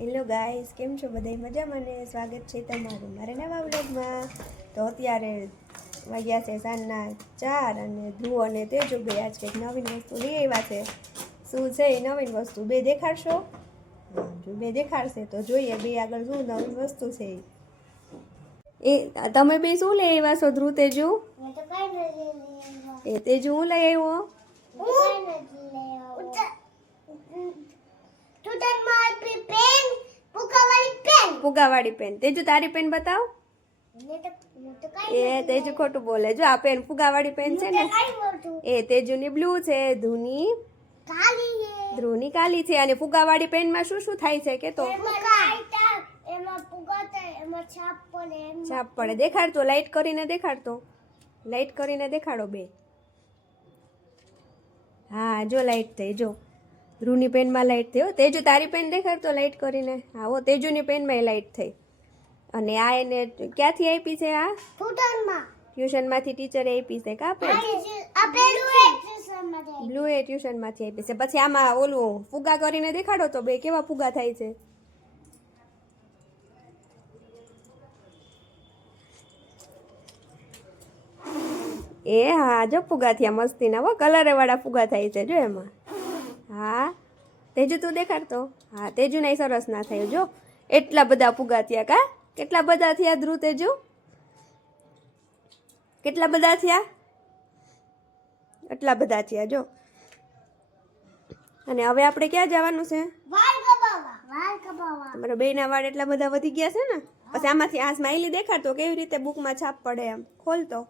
Hello guys, કેમ છો બધાય મજામાં ને? સ્વાગત છે તમારું મારા નવા વ્લોગમાં. તો અત્યારે વાગ્યા છે સાંજના 4 અને ધ્રુવ અને તેજુ બે આજ કંઈક નવીન વસ્તુ લઈ આવ્યા છે. શું છે એ નવીન વસ્તુ બે દેખાડશો? જો બે દેખાડશે તો જોઈએ બે આગળ શું નવીન વસ્તુ છે એ. તમે બે શું લઈ આવ્યા છો ધ્રુવ તેજુ? એ તેજુ હું લઈ આવ્યો? ફુગાવાળી પેન. તેજુ તારી પેન બતાવ. એ તેજુ ખોટું બોલે. જો આ પેન ફુગાવાળી પેન છે ને એ તેજુની બ્લુ છે, ધ્રુવની કાલી છે. અને ફુગાવાળી પેનમાં શું શું થાય છે કે તો છાપ પડે. દેખાડતો લાઈટ કરીને દેખાડતો. લાઈટ કરીને દેખાડો બે. હા જો લાઈટ થઈ. જો ધ્રુવની પેનમાં લાઈટ થઈ. તેજુ તારી પેન દેખાડતો લાઈટ કરીને. હા હો તેજુની પેનમાં લાઈટ થઈ. અને આ એને ક્યાંથી આપી છે? આ ટ્યુશનમાંથી ટીચરે આપી છે કા પેન? બ્લુ એ ટ્યુશનમાંથી આપી છે. પછી આમાં ઓલું ફુગા કરીને દેખાડો તો બે કેવા ફુગા થાય છે. એ હા જો ફુગા થયા મસ્તીના હો, કલર વાળા ફુગા થાય છે જો એમાં. હા તેજુ તું દેખાડતો. હા તેજુ નહીં સરસ ના થયું. જો એટલા બધા ફુગા થયા કા? કેટલા બધા થયા ધ્રુવ તેજુ? કેટલા બધા થયા? એટલા બધા થયા જો. અને હવે આપણે ક્યાં જવાનું છે? તમારા બેયના વાળ એટલા બધા વધી ગયા છે ને. પછી આમાંથી આ સ્માઈલી દેખાડતો કેવી રીતે બુકમાં છાપ પડે એમ. ખોલતો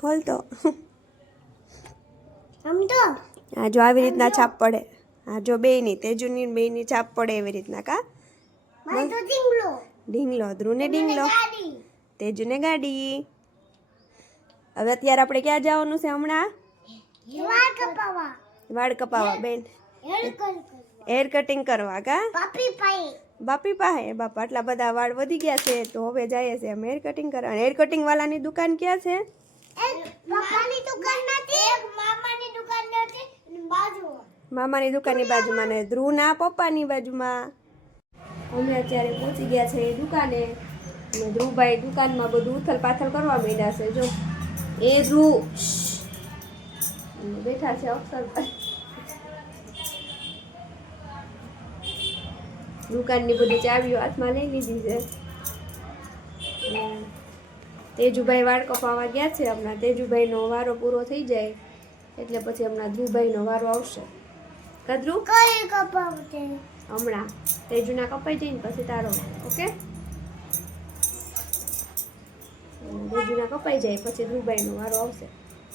ખોલતો. હા જો આવી રીતના છાપ પડે. હા જો બેયની તેજુની બેયની છાપ પડે એવી રીતના કા? ઢીંગલો. ધ્રુવને ઢીંગલો, તેજુને ગાડી. હવે અત્યારે આપણે ક્યાં જવાનું છે હમણાં? વાળ કપાવા બેન. હેર કટિંગ કરવા કા? બાપી પાસે. બાપા આટલા બધા વાળ વધી ગયા છે તો હવે જઈએ છે અમે હેર કટિંગ કરવા. હેર કટિંગ વાળાની દુકાન ક્યાં છે? મામાની દુકાનની બાજુમાં ને ધ્રુવના પપ્પાની બાજુમાં. અમે અત્યારે પહોંચી ગયા છે એ દુકાને. અને ધ્રુવભાઈ દુકાનમાં બધું ઉથલ પાથલ કરવા માંડ્યા છે. જો એ ધ્રુવ બેઠા છે અક્ષરભાઈ. દુકાનની બધી ચાવીઓ હાથમાં લઈ લીધી છે. તેજુભાઈ વાળ કપાવા ગયા છે હમણાં. તેજુભાઈનો વારો પૂરો થઈ જાય એટલે પછી હમણાં ધ્રુવભાઈનો વારો આવશે. કદરું હમણાં તેજુના કપાઈ જઈને પછી તારો. ઓકે તેજુના કપાઈ જાય પછી ધ્રુવભાઈનો વારો આવશે.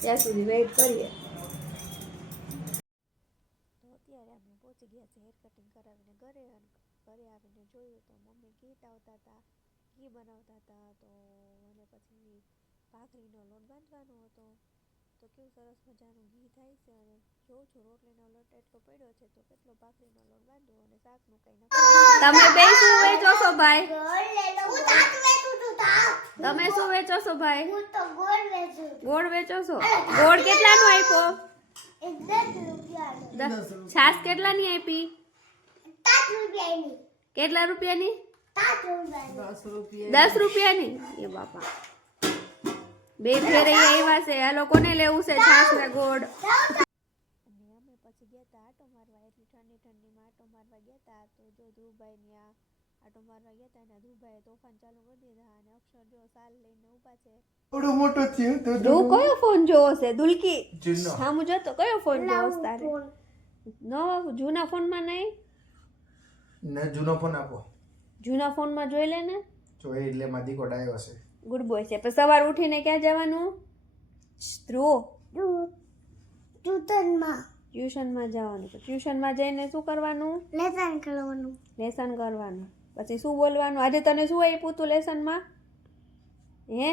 ત્યાં સુધી વેઇટ કરીએ. તો અત્યારે અમે પહોંચી ગયા છે હેર કટિંગ કરાવીને ઘરે. ઘરે આવીને જોયું તો મમ્મી ઘી આવતા હતા, ઘી બનાવતા હતા. તો અને પછી ભાખરીનો લોટ બાંધવાનો હતો. તો કેવું સરસ મજાનું ઘી થાય છે. અને જોઉં છું રોટલીનો લોટ એટલો પડ્યો છે તો કેટલો ભાખરીનો લોટ બાંધવો અને શાકનું કઈ નક્કી. તમે બે શું વેચો છો ભાઈ? તમે શું વેચો છો ભાઈ? ગોળ વેચો છો? ગોળ કેટલાનો આપ્યો? છાસ કેટલાની આપી? કેટલા રૂપિયાની? 10 રૂપિયાની. એ બાપા બે ફેરે આવ્યા છે. આ લોકોને લેવું છે છાસ ને ગોળ. અને અમે પછી ગયા હતા આટો મારવા. એટલી ઠંડી ઠંડીમાં આટો મારવા ગયા હતા. તો જો ધ્રુવભાઈ ત્યાં આટો મારવા ગયા હતા. ધ્રુવભાઈએ તોફાન ચાલુ કરી દીધા. અને અક્ષર જો સાલ લઈને ઊભા છે. થોડો મોટો થયો તો ધ્રુવ કયો ફોન જોવો છે? દુલકી હા હું જોતો કયો ફોન જોવો છે તારે? નો જૂના ફોનમાં નહીં ને જૂનો ફોન આપો. જૂના ફોનમાં જોઈ લે ને. જોઈ એટલે માદી કોડ આવ્યો છે. ગુડ બોય છે. પછી સવાર ઉઠીને ક્યાં જવાનું? ધ્રુવ ટ્યુશનમાં જવાનું. ટ્યુશનમાં જઈને શું કરવાનું? લેસન કરવાનું. પછી શું બોલવાનું? આજે તને શું આપ્યું તું લેસનમાં? હે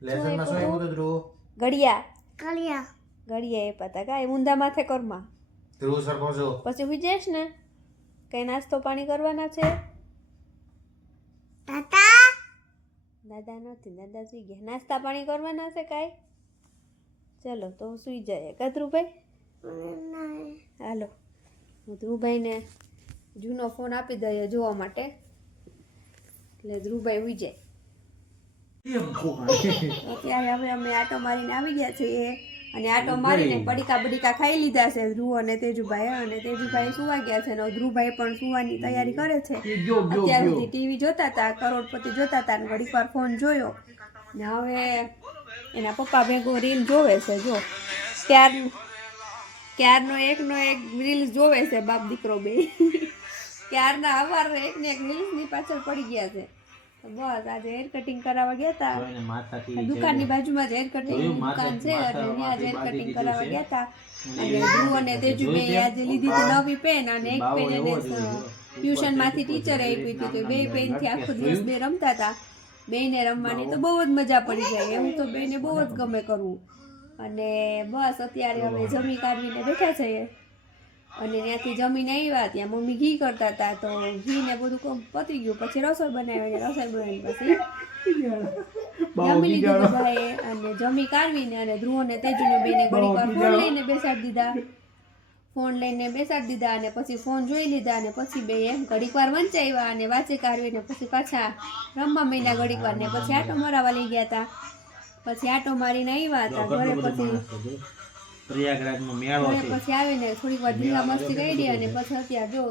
લેસનમાં શું આવ્યું ધ્રુવ? ઘડિયા આપ્યા હતા કાંઈ ઊંધા માથે કરમાં. ધ્રુવ સરખો છો. પછી હુઈ જઈશ ને. કઈ નાસ્તો પાણી કરવાના છે? દાદા નથી. દાદા સુઈ ગયા. નાસ્તા પાણી કરવાના છે કાંઈ? ચલો તો સુઈ જાય. કદરુભાઈ હાલો હું ધ્રુવભાઈને જૂનો ફોન આપી દઈએ જોવા માટે એટલે ધ્રુવભાઈ ઉઈ જાય. અત્યારે હવે અમે આટો મારીને આવી ગયા છીએ અને આટો મારીને પડીકા બડીકા ખાઈ લીધા છે ધ્રુવ અને તેજુભાઈ, અને તેજુભાઈ સુવા ગયા છે અને ધ્રુવભાઈ પણ સુવાની તૈયારી કરે છે. અત્યાર સુધી ટીવી જોતા હતા, કરોડપતિ જોતા હતા અને ઘડીક વાર ફોન જોયો ને હવે એના પપ્પા ભેગો રીલ જોવે છે. જો ક્યારનો એકનો એક રીલ્સ જોવે છે બાપ દીકરો બે. ક્યારના અવાર એકને એક રીલ્સની પાછળ પડી ગયા છે. બસ આજે હેર કટિંગ કરાવવા ગયા હતા. દુકાનની બાજુમાં જ હેર કટિંગ દુકાન છે એટલે ત્યાં જ હેર કટિંગ કરાવવા ગયા હતા. અને ધ્રુવ અને તેજુભાઈ આજે લીધી હતી નવી પેન અને એક પેન એને ટ્યુશનમાંથી ટીચરે આપી હતી તો બે પેનથી આખો દિવસ બે રમતા હતા. બેને રમવાની તો બહુ જ મજા પડી જાય, એવું તો બેને બહુ જ ગમે કરવું. અને બસ અત્યારે અમે જમી કાઢીને બેઠા છીએ અને ત્યાંથી જમીને આવ્યા. ત્યાં મમ્મી ઘી કરતા હતા તો ઘી ને બધું પતી ગયું. પછી રસોઈ બનાવી, રસોઈ બનાવીને પછી જમી લીધું બધાએ અને જમી કાઢવીને અને ધ્રુવ અને તેજુને બેને ઘડીક વાર ફોન લઈને બેસાડી દીધા અને પછી ફોન જોઈ લીધા અને પછી બે એમ ઘડીક વાર વંચાવ્યા અને વાંચી કાઢવીને પછી પાછા રમવા માંડ્યા ઘડીક વાર ને પછી આટો મારવા લઈ ગયા હતા. પછી આટો મારીને આવ્યા હતા ઘરે. પછી પ્રયાગરાજમાં મેળો છે. પછી આવીને થોડીક વાર ધીંગા મસ્તી કરી અને પછી અત્યારે જો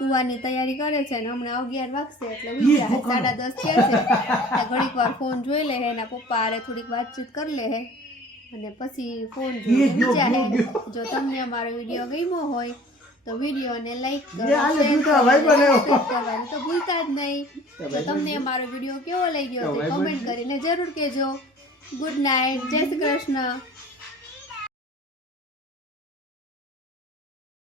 સુવાની તૈયારી કરે છે ને હમણાં 11 વાગશે એટલે ઉઠ્યા 10:30 થયા છે. ઘડીક વાર ફોન જોઈ લે એના પપ્પા હારે થોડીક વાતચીત કરી લે અને પછી ફોન જોઈને ઊંઘ્યા. જો તમને અમારો વિડીયો ગમ્યો હોય તો વિડીયોને લાઈક કરો, શેર કરો, સબસ્ક્રાઇબ કરવાનું તો ભૂલતા જ નહીં. તો તમને અમારો વિડીયો કેવો લાગ્યો તે કમેન્ટ કરીને જરૂર કહેજો. ગુડ નાઇટ, જય શ્રી કૃષ્ણ.